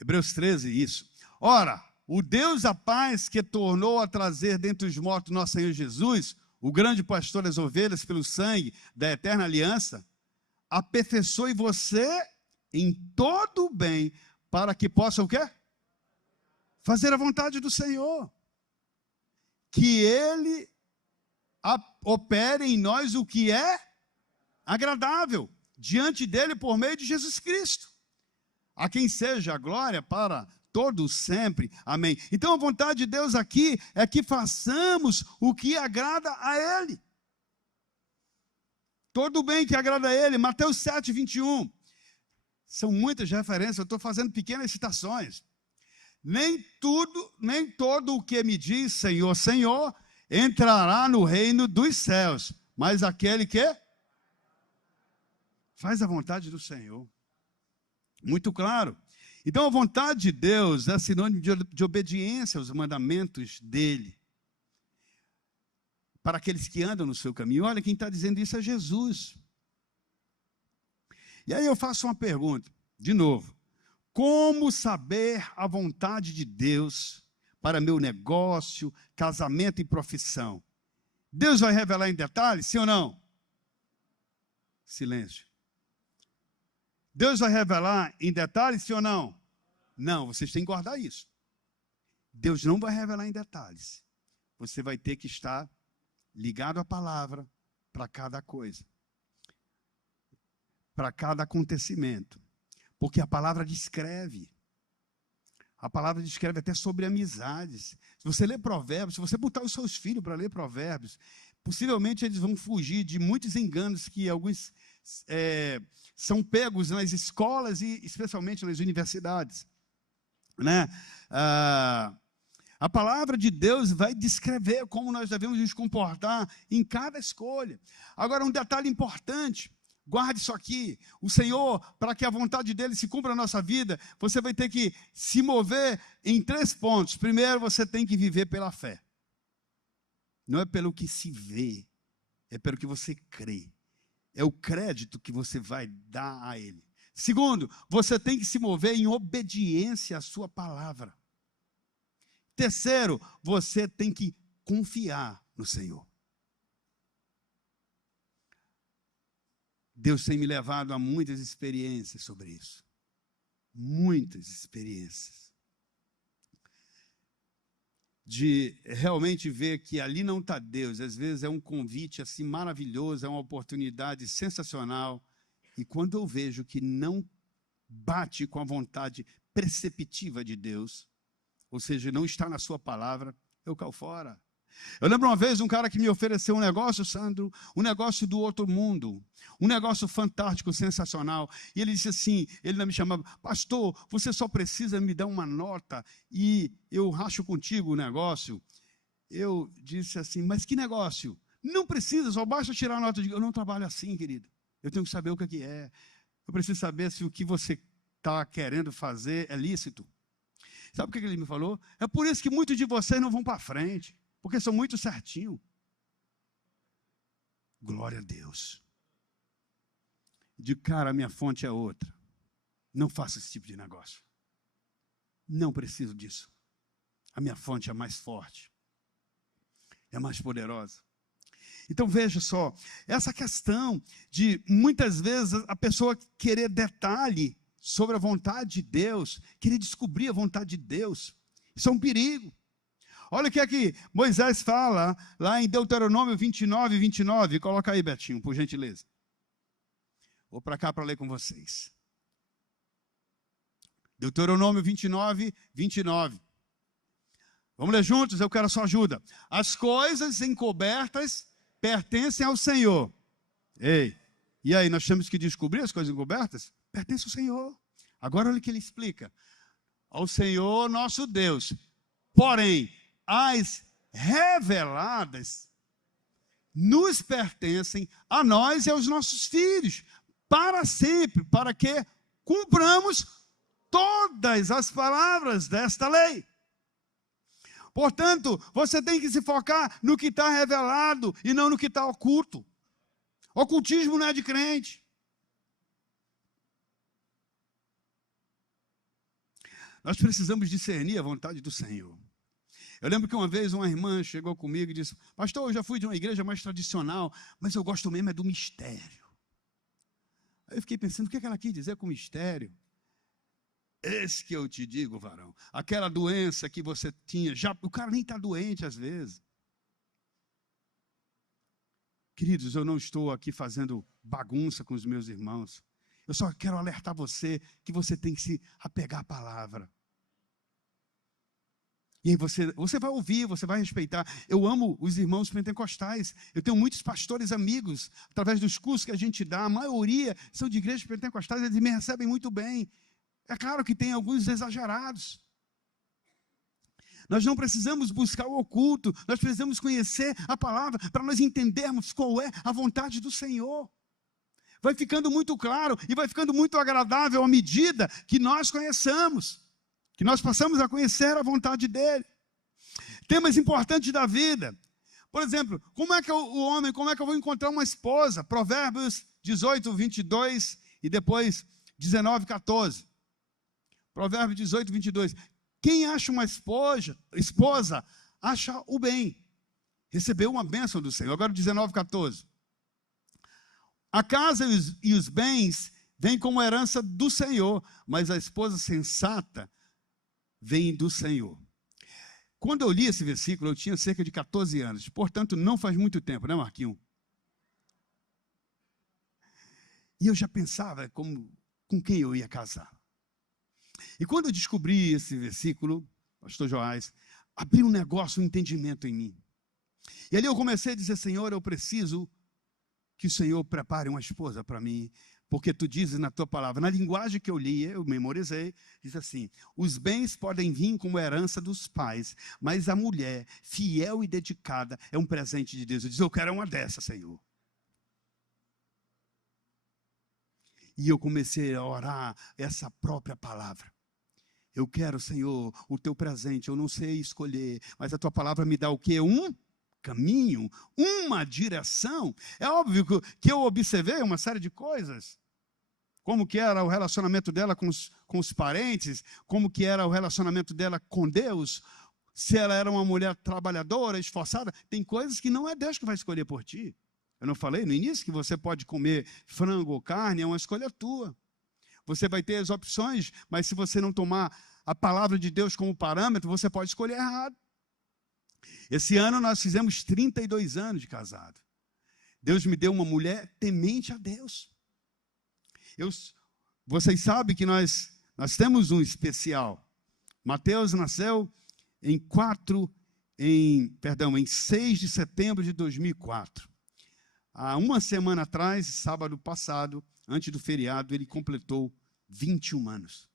Hebreus 13, isso. Ora, o Deus da paz que tornou a trazer dentre os mortos nosso Senhor Jesus, o grande pastor das ovelhas pelo sangue da eterna aliança, aperfeiçoe você em todo o bem, para que possa o quê? Fazer a vontade do Senhor. Que Ele opere em nós o que é agradável, diante dEle por meio de Jesus Cristo. A quem seja a glória para todos sempre. Amém. Então a vontade de Deus aqui é que façamos o que agrada a Ele. Todo o bem que agrada a Ele. Mateus 7, 21. São muitas referências, eu estou fazendo pequenas citações. Nem todo o que me diz Senhor, Senhor, entrará no reino dos céus, mas aquele que faz a vontade do Senhor. Muito claro. Então a vontade de Deus é sinônimo de obediência aos mandamentos dele. Para aqueles que andam no seu caminho. Olha, quem está dizendo isso é Jesus. E aí eu faço uma pergunta, de novo. Como saber a vontade de Deus para meu negócio, casamento e profissão? Deus vai revelar em detalhes, sim ou não? Silêncio. Deus vai revelar em detalhes, sim ou não? Não, vocês têm que guardar isso. Deus não vai revelar em detalhes. Você vai ter que estar ligado à palavra para cada coisa, para cada acontecimento. Porque a palavra descreve. A palavra descreve até sobre amizades. Se você ler provérbios, se você botar os seus filhos para ler provérbios, possivelmente eles vão fugir de muitos enganos que alguns são pegos nas escolas e especialmente nas universidades. Né? A palavra de Deus vai descrever como nós devemos nos comportar em cada escolha. Agora, um detalhe importante. Guarde isso aqui. O Senhor, para que a vontade dele se cumpra na nossa vida, você vai ter que se mover em 3 pontos. Primeiro, você tem que viver pela fé. Não é pelo que se vê, é pelo que você crê. É o crédito que você vai dar a ele. Segundo, você tem que se mover em obediência à sua palavra. Terceiro, você tem que confiar no Senhor. Deus tem me levado a muitas experiências sobre isso. Muitas experiências. De realmente ver que ali não está Deus. Às vezes é um convite assim maravilhoso, é uma oportunidade sensacional. E quando eu vejo que não bate com a vontade preceptiva de Deus, ou seja, não está na sua palavra, eu caio fora. Eu lembro uma vez um cara que me ofereceu um negócio, Sandro, um negócio do outro mundo, um negócio fantástico, sensacional. E ele disse assim, ele não me chamava, pastor, você só precisa me dar uma nota e eu racho contigo o negócio. Eu disse assim, mas que negócio? Não precisa, só basta tirar a nota. Eu não trabalho assim, querido. Eu tenho que saber o que é. Eu preciso saber se o que você está querendo fazer é lícito. Sabe o que ele me falou? É por isso que muitos de vocês não vão para frente, porque são muito certinhos. Glória a Deus. De cara, a minha fonte é outra. Não faça esse tipo de negócio. Não preciso disso. A minha fonte é mais forte. É mais poderosa. Então veja só, essa questão de muitas vezes a pessoa querer detalhe sobre a vontade de Deus, querer descobrir a vontade de Deus, isso é um perigo. Olha o que é que Moisés fala lá em Deuteronômio 29, 29. Coloca aí, Betinho, por gentileza. Vou para cá para ler com vocês. Deuteronômio 29, 29. Vamos ler juntos? Eu quero a sua ajuda. As coisas encobertas pertencem ao Senhor. Ei, e aí, nós temos que descobrir as coisas encobertas? Pertence ao Senhor. Agora olha o que ele explica. Ao Senhor nosso Deus. Porém, as reveladas nos pertencem a nós e aos nossos filhos, para sempre, para que cumpramos todas as palavras desta lei. Portanto, você tem que se focar no que está revelado e não no que está oculto. Ocultismo não é de crente. Nós precisamos discernir a vontade do Senhor. Eu lembro que uma vez uma irmã chegou comigo e disse: pastor, eu já fui de uma igreja mais tradicional, mas eu gosto mesmo é do mistério. Aí eu fiquei pensando, o que ela quis dizer com mistério? Esse que eu te digo, varão, aquela doença que você tinha, já, o cara nem está doente às vezes. Queridos, eu não estou aqui fazendo bagunça com os meus irmãos. Eu só quero alertar você que você tem que se apegar à palavra. E aí você vai ouvir, você vai respeitar. Eu amo os irmãos pentecostais. Eu tenho muitos pastores amigos, através dos cursos que a gente dá. A maioria são de igrejas pentecostais, eles me recebem muito bem. É claro que tem alguns exagerados. Nós não precisamos buscar o oculto, nós precisamos conhecer a palavra para nós entendermos qual é a vontade do Senhor. Vai ficando muito claro e vai ficando muito agradável à medida que nós conheçamos, que nós passamos a conhecer a vontade dele. Temas importantes da vida. Por exemplo, como é que eu vou encontrar uma esposa? Provérbios 18, 22 e depois 19, 14. Provérbios 18, 22. Quem acha uma esposa acha o bem. Recebeu uma bênção do Senhor. Agora 19, 14. A casa e os bens vêm como herança do Senhor, mas a esposa sensata vem do Senhor. Quando eu li esse versículo, eu tinha cerca de 14 anos. Portanto, não faz muito tempo, né, Marquinhos? E eu já pensava com quem eu ia casar. E quando eu descobri esse versículo, pastor Joás, abriu um negócio, um entendimento em mim. E ali eu comecei a dizer: Senhor, eu preciso que o Senhor prepare uma esposa para mim, porque tu dizes na tua palavra, na linguagem que eu li, eu memorizei, diz assim: os bens podem vir como herança dos pais, mas a mulher fiel e dedicada é um presente de Deus. Eu disse: eu quero uma dessa, Senhor. E eu comecei a orar essa própria palavra. Eu quero, Senhor, o teu presente. Eu não sei escolher, mas a tua palavra me dá o quê? Um caminho, uma direção. É óbvio que eu observei uma série de coisas. Como que era o relacionamento dela com os parentes, como que era o relacionamento dela com Deus, se ela era uma mulher trabalhadora, esforçada. Tem coisas que não é Deus que vai escolher por ti. Eu não falei no início que você pode comer frango ou carne, é uma escolha tua. Você vai ter as opções, mas se você não tomar a palavra de Deus como parâmetro, você pode escolher errado. Esse ano nós fizemos 32 anos de casado. Deus me deu uma mulher temente a Deus. Vocês sabem que nós temos um especial. Mateus nasceu em 6 de setembro de 2004. Há uma semana atrás, sábado passado, antes do feriado, ele completou 21 anos.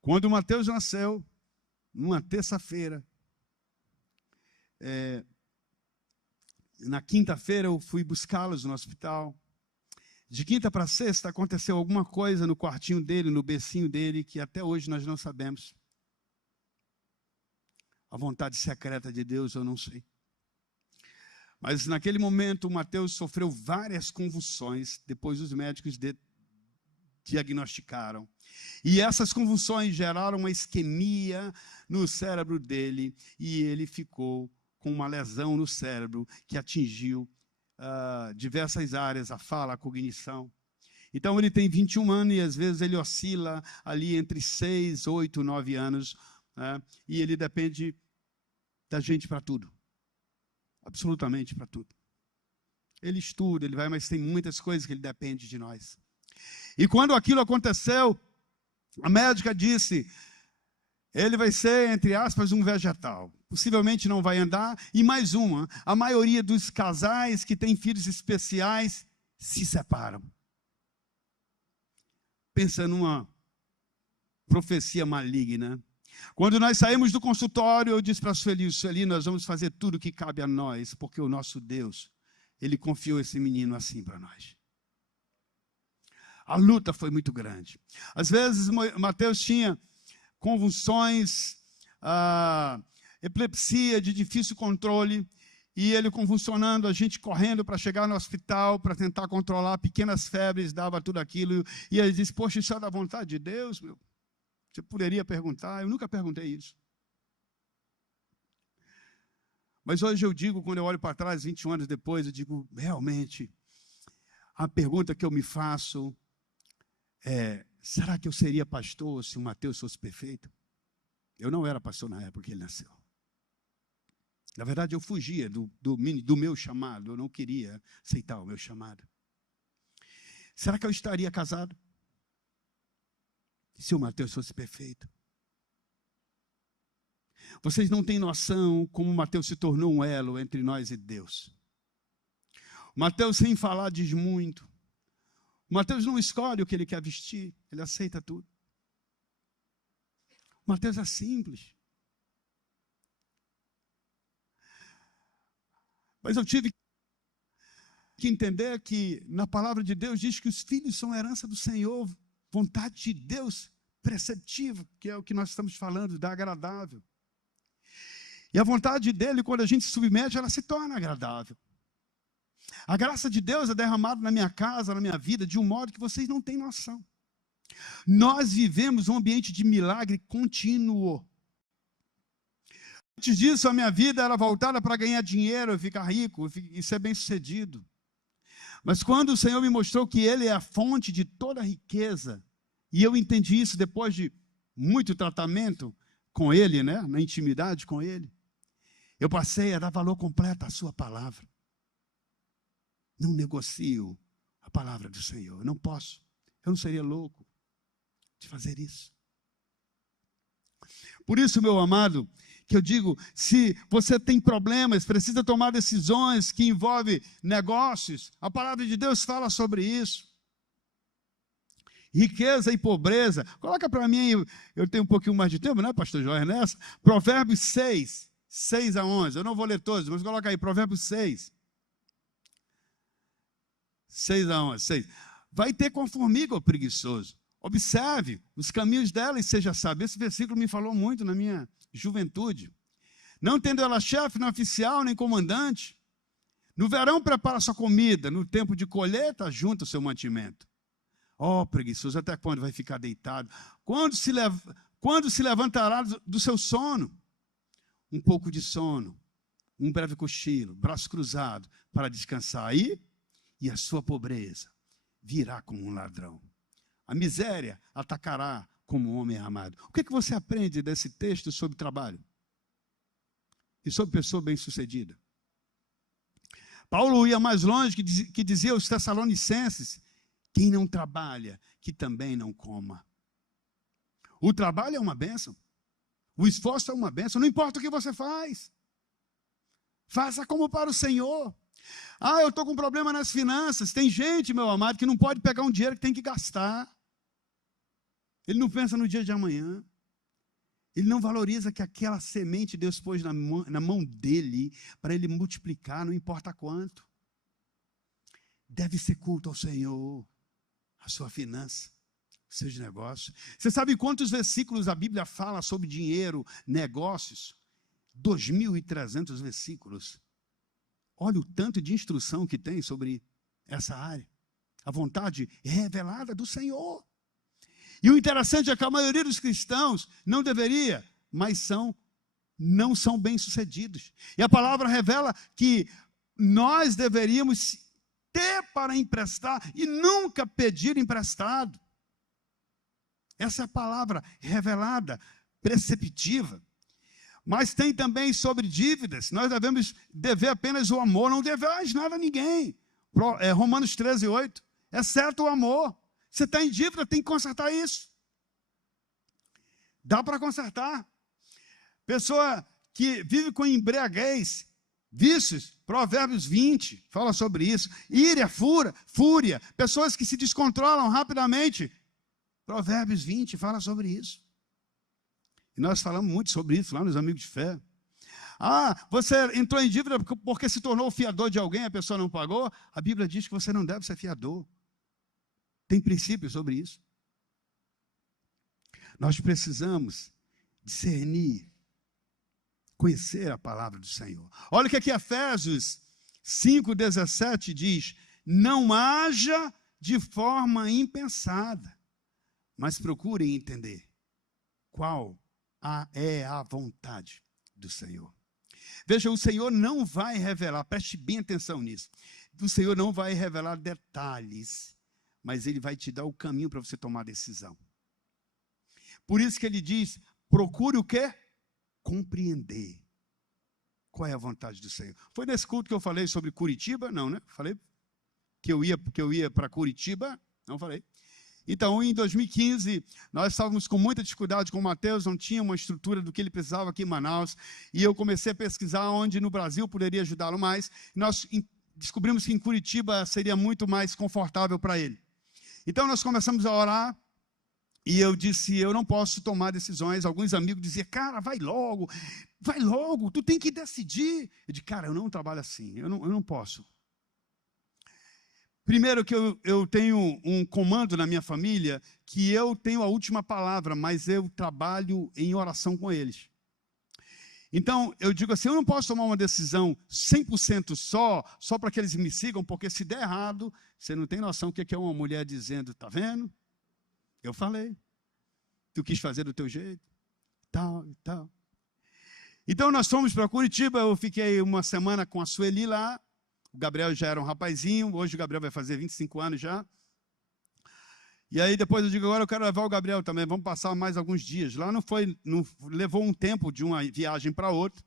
Quando o Mateus nasceu, numa terça-feira, na quinta-feira eu fui buscá-los no hospital. De quinta para sexta aconteceu alguma coisa no quartinho dele, no bercinho dele, que até hoje nós não sabemos. A vontade secreta de Deus, eu não sei. Mas naquele momento, o Mateus sofreu várias convulsões, depois os médicos diagnosticaram. E essas convulsões geraram uma isquemia no cérebro dele, e ele ficou com uma lesão no cérebro que atingiu diversas áreas, a fala, a cognição. Então, ele tem 21 anos e, às vezes, ele oscila ali entre 6, 8, 9 anos, né? E ele depende da gente para tudo. Absolutamente para tudo. Ele estuda, ele vai, mas tem muitas coisas que ele depende de nós. E quando aquilo aconteceu, a médica disse, ele vai ser, entre aspas, um vegetal. Possivelmente não vai andar. E mais uma, a maioria dos casais que têm filhos especiais se separam. Pensa numa profecia maligna. Quando nós saímos do consultório, eu disse para a Sueli, nós vamos fazer tudo o que cabe a nós, porque o nosso Deus, Ele confiou esse menino assim para nós. A luta foi muito grande. Às vezes, Mateus tinha convulsões, epilepsia de difícil controle, e ele convulsionando, a gente correndo para chegar no hospital, para tentar controlar pequenas febres, dava tudo aquilo, e ele disse, poxa, isso é da vontade de Deus, meu? Você poderia perguntar, eu nunca perguntei isso. Mas hoje eu digo, quando eu olho para trás, 21 anos depois, eu digo, realmente, a pergunta que eu me faço é, será que eu seria pastor se o Mateus fosse perfeito? Eu não era pastor na época que ele nasceu. Na verdade, eu fugia do meu chamado, eu não queria aceitar o meu chamado. Será que eu estaria casado se o Mateus fosse perfeito? Vocês não têm noção como o Mateus se tornou um elo entre nós e Deus. O Mateus, sem falar, diz muito. O Mateus não escolhe o que ele quer vestir, ele aceita tudo. O Mateus é simples. Mas eu tive que entender que na palavra de Deus diz que os filhos são herança do Senhor, vontade de Deus preceptiva, que é o que nós estamos falando, da agradável. E a vontade dele, quando a gente se submete, ela se torna agradável. A graça de Deus é derramada na minha casa, na minha vida, de um modo que vocês não têm noção. Nós vivemos um ambiente de milagre contínuo. Antes disso, a minha vida era voltada para ganhar dinheiro, ficar rico e ser bem-sucedido. Mas quando o Senhor me mostrou que Ele é a fonte de toda a riqueza, e eu entendi isso depois de muito tratamento com Ele, né, na intimidade com Ele, eu passei a dar valor completo à sua palavra. Não negocio a palavra do Senhor, eu não posso, eu não seria louco de fazer isso. Por isso, meu amado, que eu digo, se você tem problemas, precisa tomar decisões que envolvem negócios, a palavra de Deus fala sobre isso. Riqueza e pobreza. Coloca para mim, eu tenho um pouquinho mais de tempo, né, pastor Jorge, nessa? Provérbios 6, 6 a 11. Eu não vou ler todos, mas coloca aí, Provérbios 6. 6 a 11, 6. Vai ter com formiga, o preguiçoso. Observe os caminhos dela e seja sábio. Esse versículo me falou muito na minha juventude. Não tendo ela chefe, nem oficial, nem comandante. No verão prepara sua comida, no tempo de colheita junta o seu mantimento. Ó, preguiçoso, até quando vai ficar deitado? Quando se levantará do seu sono? Um pouco de sono, um breve cochilo, braço cruzado para descansar. Aí, e a sua pobreza virá como um ladrão. A miséria atacará como um homem armado. O que você aprende desse texto sobre trabalho? E sobre pessoa bem-sucedida? Paulo ia mais longe, que dizia aos Tessalonicenses, quem não trabalha, que também não coma. O trabalho é uma bênção. O esforço é uma bênção. Não importa o que você faz. Faça como para o Senhor. Ah, eu estou com problema nas finanças. Tem gente, meu amado, que não pode pegar um dinheiro que tem que gastar. Ele não pensa no dia de amanhã. Ele não valoriza que aquela semente Deus pôs na mão dele para ele multiplicar, não importa quanto. deve ser culto ao Senhor, a sua finança, os seus negócios. Você sabe quantos versículos a Bíblia fala sobre dinheiro, negócios? 2.300 versículos. Olha o tanto de instrução que tem sobre essa área. A vontade revelada do Senhor. E o interessante é que a maioria dos cristãos não deveria, mas não são bem-sucedidos. E a palavra revela que nós deveríamos ter para emprestar e nunca pedir emprestado. Essa é a palavra revelada, preceptiva. Mas tem também sobre dívidas. Nós devemos dever apenas o amor, não devemos nada a ninguém. Romanos 13:8. Exceto o amor. Você está em dívida, tem que consertar isso. Dá para consertar. Pessoa que vive com embriaguez, vícios, Provérbios 20 fala sobre isso. Íria, fúria, pessoas que se descontrolam rapidamente. Provérbios 20 fala sobre isso. E nós falamos muito sobre isso lá nos Amigos de Fé. Você entrou em dívida porque se tornou fiador de alguém, a pessoa não pagou. A Bíblia diz que você não deve ser fiador. Tem princípios sobre isso. Nós precisamos discernir, conhecer a palavra do Senhor. Olha o que aqui Efésios 5:17 diz: não haja de forma impensada, mas procurem entender qual é a vontade do Senhor. Veja, o Senhor não vai revelar, preste bem atenção nisso, o Senhor não vai revelar detalhes, mas Ele vai te dar o caminho para você tomar a decisão. Por isso que Ele diz, procure o quê? Compreender qual é a vontade do Senhor. Foi nesse culto que eu falei sobre Curitiba? Não, né? Falei que eu ia para Curitiba? Não falei. Então, em 2015, nós estávamos com muita dificuldade com o Mateus, não tinha uma estrutura do que ele precisava aqui em Manaus, e eu comecei a pesquisar onde no Brasil poderia ajudá-lo mais. Nós descobrimos que em Curitiba seria muito mais confortável para ele. Então, nós começamos a orar, e eu disse, eu não posso tomar decisões. Alguns amigos diziam, cara, vai logo, tu tem que decidir. Eu disse, cara, eu não trabalho assim, eu não posso. Primeiro que eu tenho um comando na minha família, que eu tenho a última palavra, mas eu trabalho em oração com eles. Então, eu digo assim, eu não posso tomar uma decisão 100% só para que eles me sigam, porque se der errado, você não tem noção o que é uma mulher dizendo, tá vendo? Eu falei, tu quis fazer do teu jeito, tal e tal. Então, nós fomos para Curitiba, eu fiquei uma semana com a Sueli lá, o Gabriel já era um rapazinho, hoje o Gabriel vai fazer 25 anos já. E aí depois eu digo, agora eu quero levar o Gabriel também, vamos passar mais alguns dias. Lá não levou um tempo de uma viagem para outra.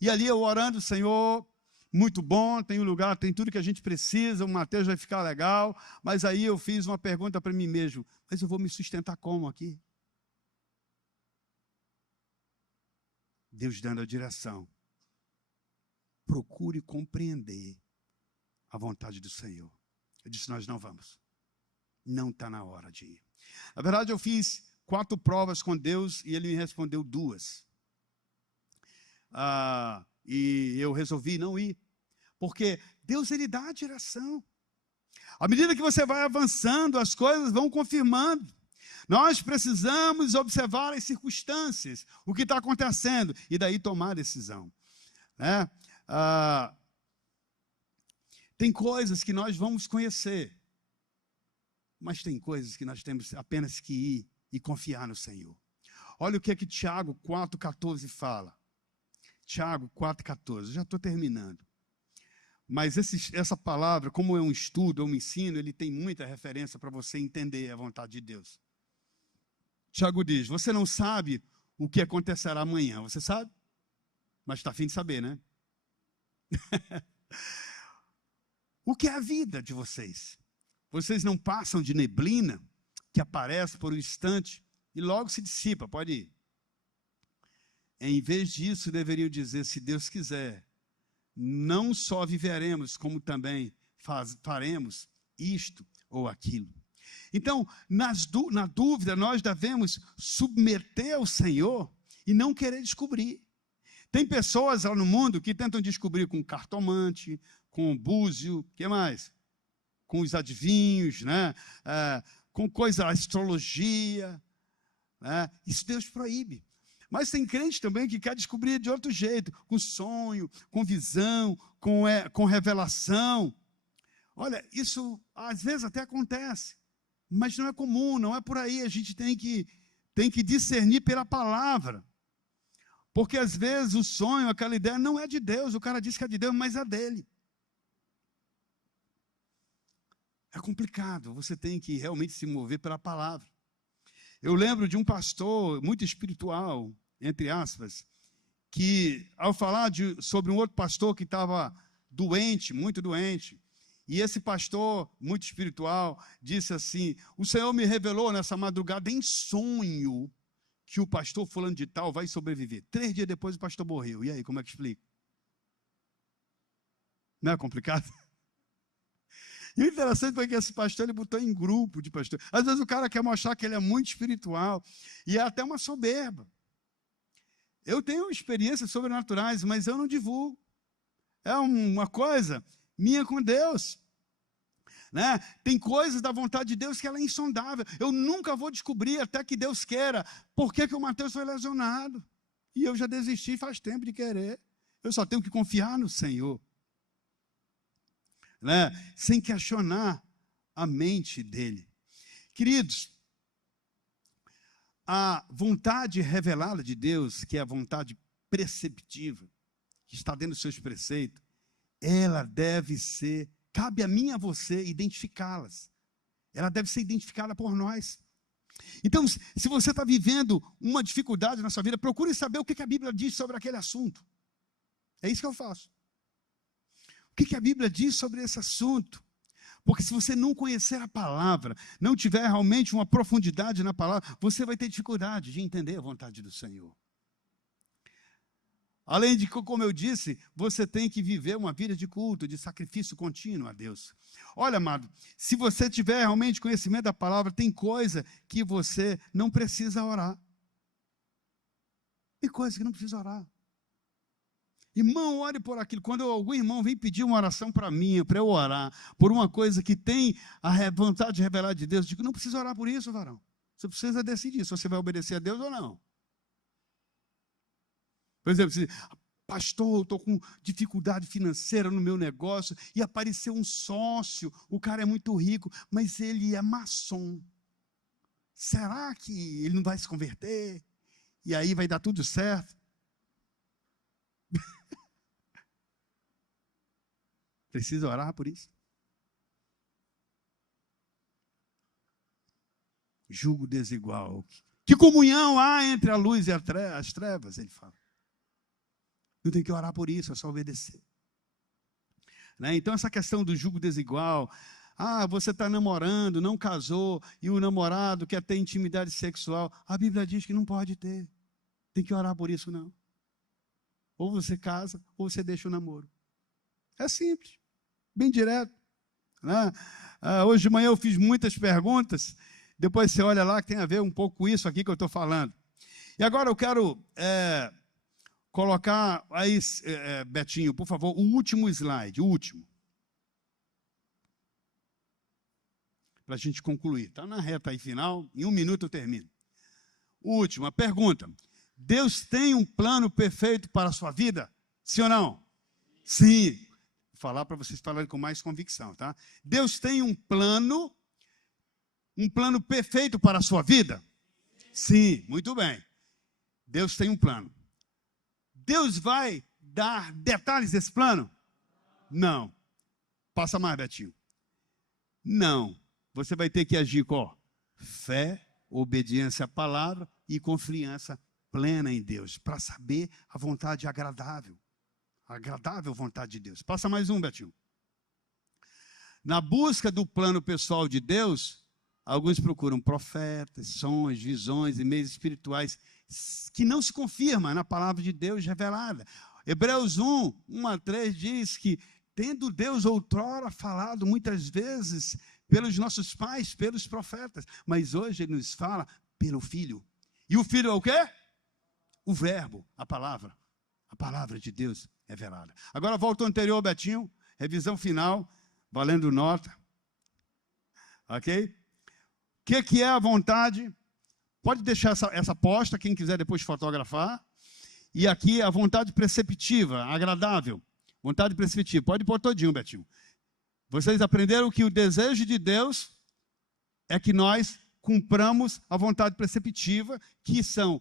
E ali eu orando, Senhor, muito bom, tem um lugar, tem tudo que a gente precisa, o Mateus vai ficar legal. Mas aí eu fiz uma pergunta para mim mesmo, mas eu vou me sustentar como aqui? Deus dando a direção. Procure compreender a vontade do Senhor. Eu disse, nós não vamos. Não está na hora de ir. Na verdade, eu fiz 4 provas com Deus e Ele me respondeu 2. E eu resolvi não ir. Porque Deus, Ele dá a direção. À medida que você vai avançando, as coisas vão confirmando. Nós precisamos observar as circunstâncias, o que está acontecendo, e daí tomar a decisão. Né? Tem coisas que nós vamos conhecer, mas tem coisas que nós temos apenas que ir e confiar no Senhor. Olha o que Tiago 4,14 fala. Tiago 4,14, já estou terminando. Mas essa palavra, como é um estudo, é um ensino, ele tem muita referência para você entender a vontade de Deus. Tiago diz, você não sabe o que acontecerá amanhã, você sabe? Mas está a fim de saber, né? O que é a vida de vocês? Vocês não passam de neblina que aparece por um instante e logo se dissipa, pode ir. Em vez disso, deveriam dizer, se Deus quiser, não só viveremos, como também faremos isto ou aquilo. Então, na dúvida, nós devemos submeter ao Senhor e não querer descobrir. Tem pessoas lá no mundo que tentam descobrir com cartomante, com búzio, o que mais? com os adivinhos, né? Com coisa, astrologia. Né? Isso Deus proíbe. Mas tem crente também que quer descobrir de outro jeito, com sonho, com visão, com revelação. Olha, isso às vezes até acontece, mas não é comum, não é por aí. A gente tem que discernir pela palavra. Porque às vezes o sonho, aquela ideia, não é de Deus. O cara diz que é de Deus, mas é dele. É complicado, você tem que realmente se mover pela palavra. Eu lembro de um pastor muito espiritual, entre aspas, que ao falar sobre um outro pastor que estava doente, muito doente, e esse pastor muito espiritual disse assim: o Senhor me revelou nessa madrugada em sonho que o pastor fulano de tal vai sobreviver. 3 dias depois o pastor morreu. E aí, como é que explica? Não é complicado? E o interessante foi que esse pastor, ele botou em grupo de pastor. Às vezes o cara quer mostrar que ele é muito espiritual, e é até uma soberba. Eu tenho experiências sobrenaturais, mas eu não divulgo. É uma coisa minha com Deus. Né? Tem coisas da vontade de Deus que ela é insondável. Eu nunca vou descobrir até que Deus queira por que o Mateus foi lesionado. E eu já desisti faz tempo de querer. Eu só tenho que confiar no Senhor. Né? Sem questionar a mente dele. Queridos, a vontade revelada de Deus, que é a vontade preceptiva, que está dentro dos seus preceitos, ela deve ser, cabe a mim e a você identificá-las. Ela deve ser identificada por nós. Então, se você está vivendo uma dificuldade na sua vida, procure saber o que a Bíblia diz sobre aquele assunto. É isso que eu faço. O que a Bíblia diz sobre esse assunto? Porque se você não conhecer a palavra, não tiver realmente uma profundidade na palavra, você vai ter dificuldade de entender a vontade do Senhor. Além de que, como eu disse, você tem que viver uma vida de culto, de sacrifício contínuo a Deus. Olha, amado, se você tiver realmente conhecimento da palavra, tem coisa que você não precisa orar. Tem coisa que não precisa orar. Irmão, ore por aquilo. Quando algum irmão vem pedir uma oração para mim, para eu orar, por uma coisa que tem a vontade de revelar de Deus, eu digo, não precisa orar por isso, varão. Você precisa decidir se você vai obedecer a Deus ou não. Por exemplo, se, pastor, eu estou com dificuldade financeira no meu negócio e apareceu um sócio, o cara é muito rico, mas ele é maçom. Será que ele não vai se converter? E aí vai dar tudo certo? Precisa orar por isso? Julgo desigual. Que comunhão há entre a luz e as trevas? Ele fala. Não tem que orar por isso, é só obedecer. Né? Então, essa questão do julgo desigual. Você está namorando, não casou, e o namorado quer ter intimidade sexual. A Bíblia diz que não pode ter. Tem que orar por isso, não. Ou você casa, ou você deixa o namoro. É simples, bem direto. Né? Hoje de manhã eu fiz muitas perguntas, depois você olha lá que tem a ver um pouco com isso aqui que eu estou falando. E agora eu quero colocar aí, Betinho, por favor, o último slide, o último. Para a gente concluir. Está na reta aí final, em 1 minuto eu termino. Última pergunta. Deus tem um plano perfeito para a sua vida? Sim ou não? Sim. Vou falar para vocês falarem com mais convicção, tá? Deus tem um plano perfeito para a sua vida? Sim, muito bem. Deus tem um plano. Deus vai dar detalhes desse plano? Não. Passa mais, Betinho. Não. Você vai ter que agir com fé, obediência à palavra e confiança plena em Deus, para saber a vontade agradável vontade de Deus. Passa mais um, Betinho. Na busca do plano pessoal de Deus, alguns procuram profetas, sonhos, visões e meios espirituais que não se confirmam na palavra de Deus revelada. Hebreus 1:1-3 diz que, tendo Deus outrora falado muitas vezes pelos nossos pais, pelos profetas, mas hoje Ele nos fala pelo Filho. E o Filho é o quê? O verbo, a palavra de Deus revelada. Agora volta ao anterior, Betinho, revisão final, valendo nota. Ok? O que é a vontade? Pode deixar essa posta, quem quiser depois fotografar. E aqui a vontade preceptiva, agradável. Vontade preceptiva. Pode pôr todinho, Betinho. Vocês aprenderam que o desejo de Deus é que nós cumpramos a vontade preceptiva, que são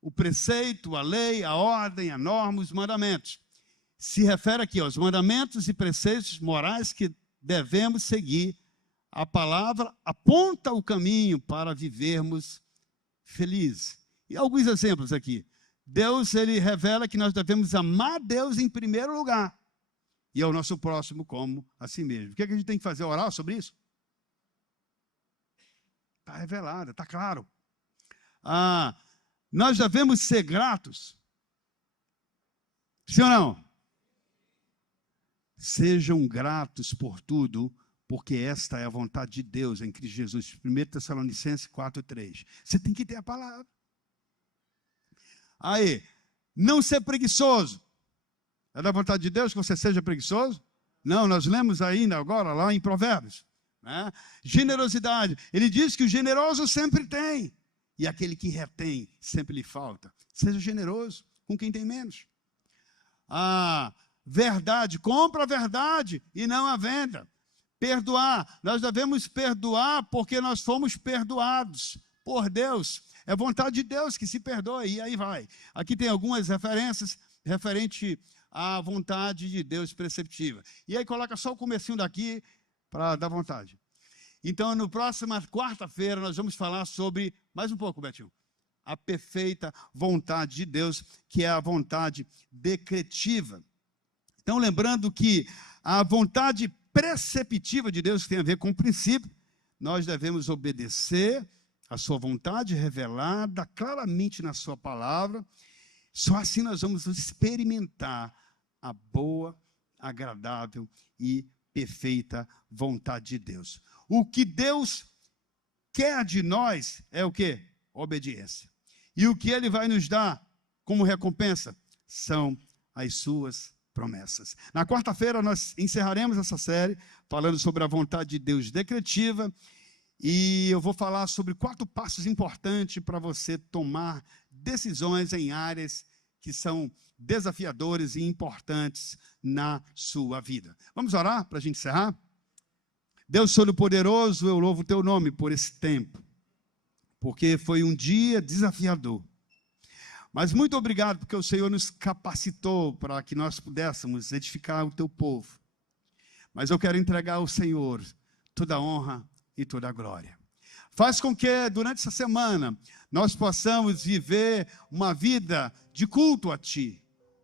o preceito, a lei, a ordem, a norma, os mandamentos. Se refere aqui aos mandamentos e preceitos morais que devemos seguir. A palavra aponta o caminho para vivermos felizes. E alguns exemplos aqui. Deus, ele revela que nós devemos amar Deus em primeiro lugar. E ao nosso próximo como a si mesmo. O que a gente tem que fazer? Orar sobre isso? Está revelado, está claro. Nós devemos ser gratos. Sim ou não? Sejam gratos por tudo, porque esta é a vontade de Deus em Cristo Jesus. 1 Tessalonicenses 4:3. Você tem que ter a palavra. Aí, não ser preguiçoso. É da vontade de Deus que você seja preguiçoso? Não, nós lemos ainda agora lá em Provérbios. Né? Generosidade. Ele diz que o generoso sempre tem. E aquele que retém sempre lhe falta. Seja generoso com quem tem menos. Verdade. Compra a verdade e não a venda. Perdoar. Nós devemos perdoar porque nós fomos perdoados por Deus. É vontade de Deus que se perdoe. E aí vai. Aqui tem algumas referências referente à vontade de Deus preceptiva. E aí coloca só o comecinho daqui para dar vontade. Então, no próxima quarta-feira, nós vamos falar sobre, mais um pouco, Betinho, a perfeita vontade de Deus, que é a vontade decretiva. Então, lembrando que a vontade preceptiva de Deus, que tem a ver com o princípio, nós devemos obedecer a sua vontade revelada claramente na sua palavra. Só assim nós vamos experimentar a boa, agradável e perfeita vontade de Deus. O que Deus quer de nós é o quê? Obediência. E o que Ele vai nos dar como recompensa são as suas promessas. Na quarta-feira nós encerraremos essa série falando sobre a vontade de Deus decretiva e eu vou falar sobre 4 passos importantes para você tomar decisões em áreas que são desafiadoras e importantes na sua vida. Vamos orar para a gente encerrar? Deus Todo-Poderoso, eu louvo o teu nome por esse tempo, porque foi um dia desafiador. Mas muito obrigado porque o Senhor nos capacitou para que nós pudéssemos edificar o teu povo. Mas eu quero entregar ao Senhor toda a honra e toda a glória. Faz com que durante essa semana nós possamos viver uma vida de culto a Ti.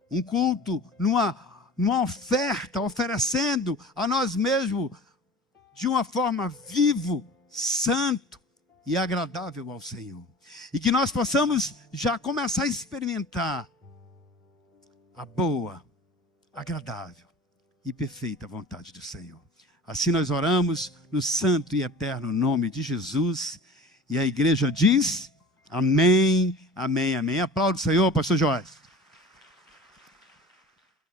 Um culto numa oferta, oferecendo a nós mesmos de uma forma vivo, santo e agradável ao Senhor. E que nós possamos já começar a experimentar a boa, agradável e perfeita vontade do Senhor. Assim nós oramos no santo e eterno nome de Jesus. E a igreja diz, amém, amém, amém. Aplaude o Senhor, pastor Joás.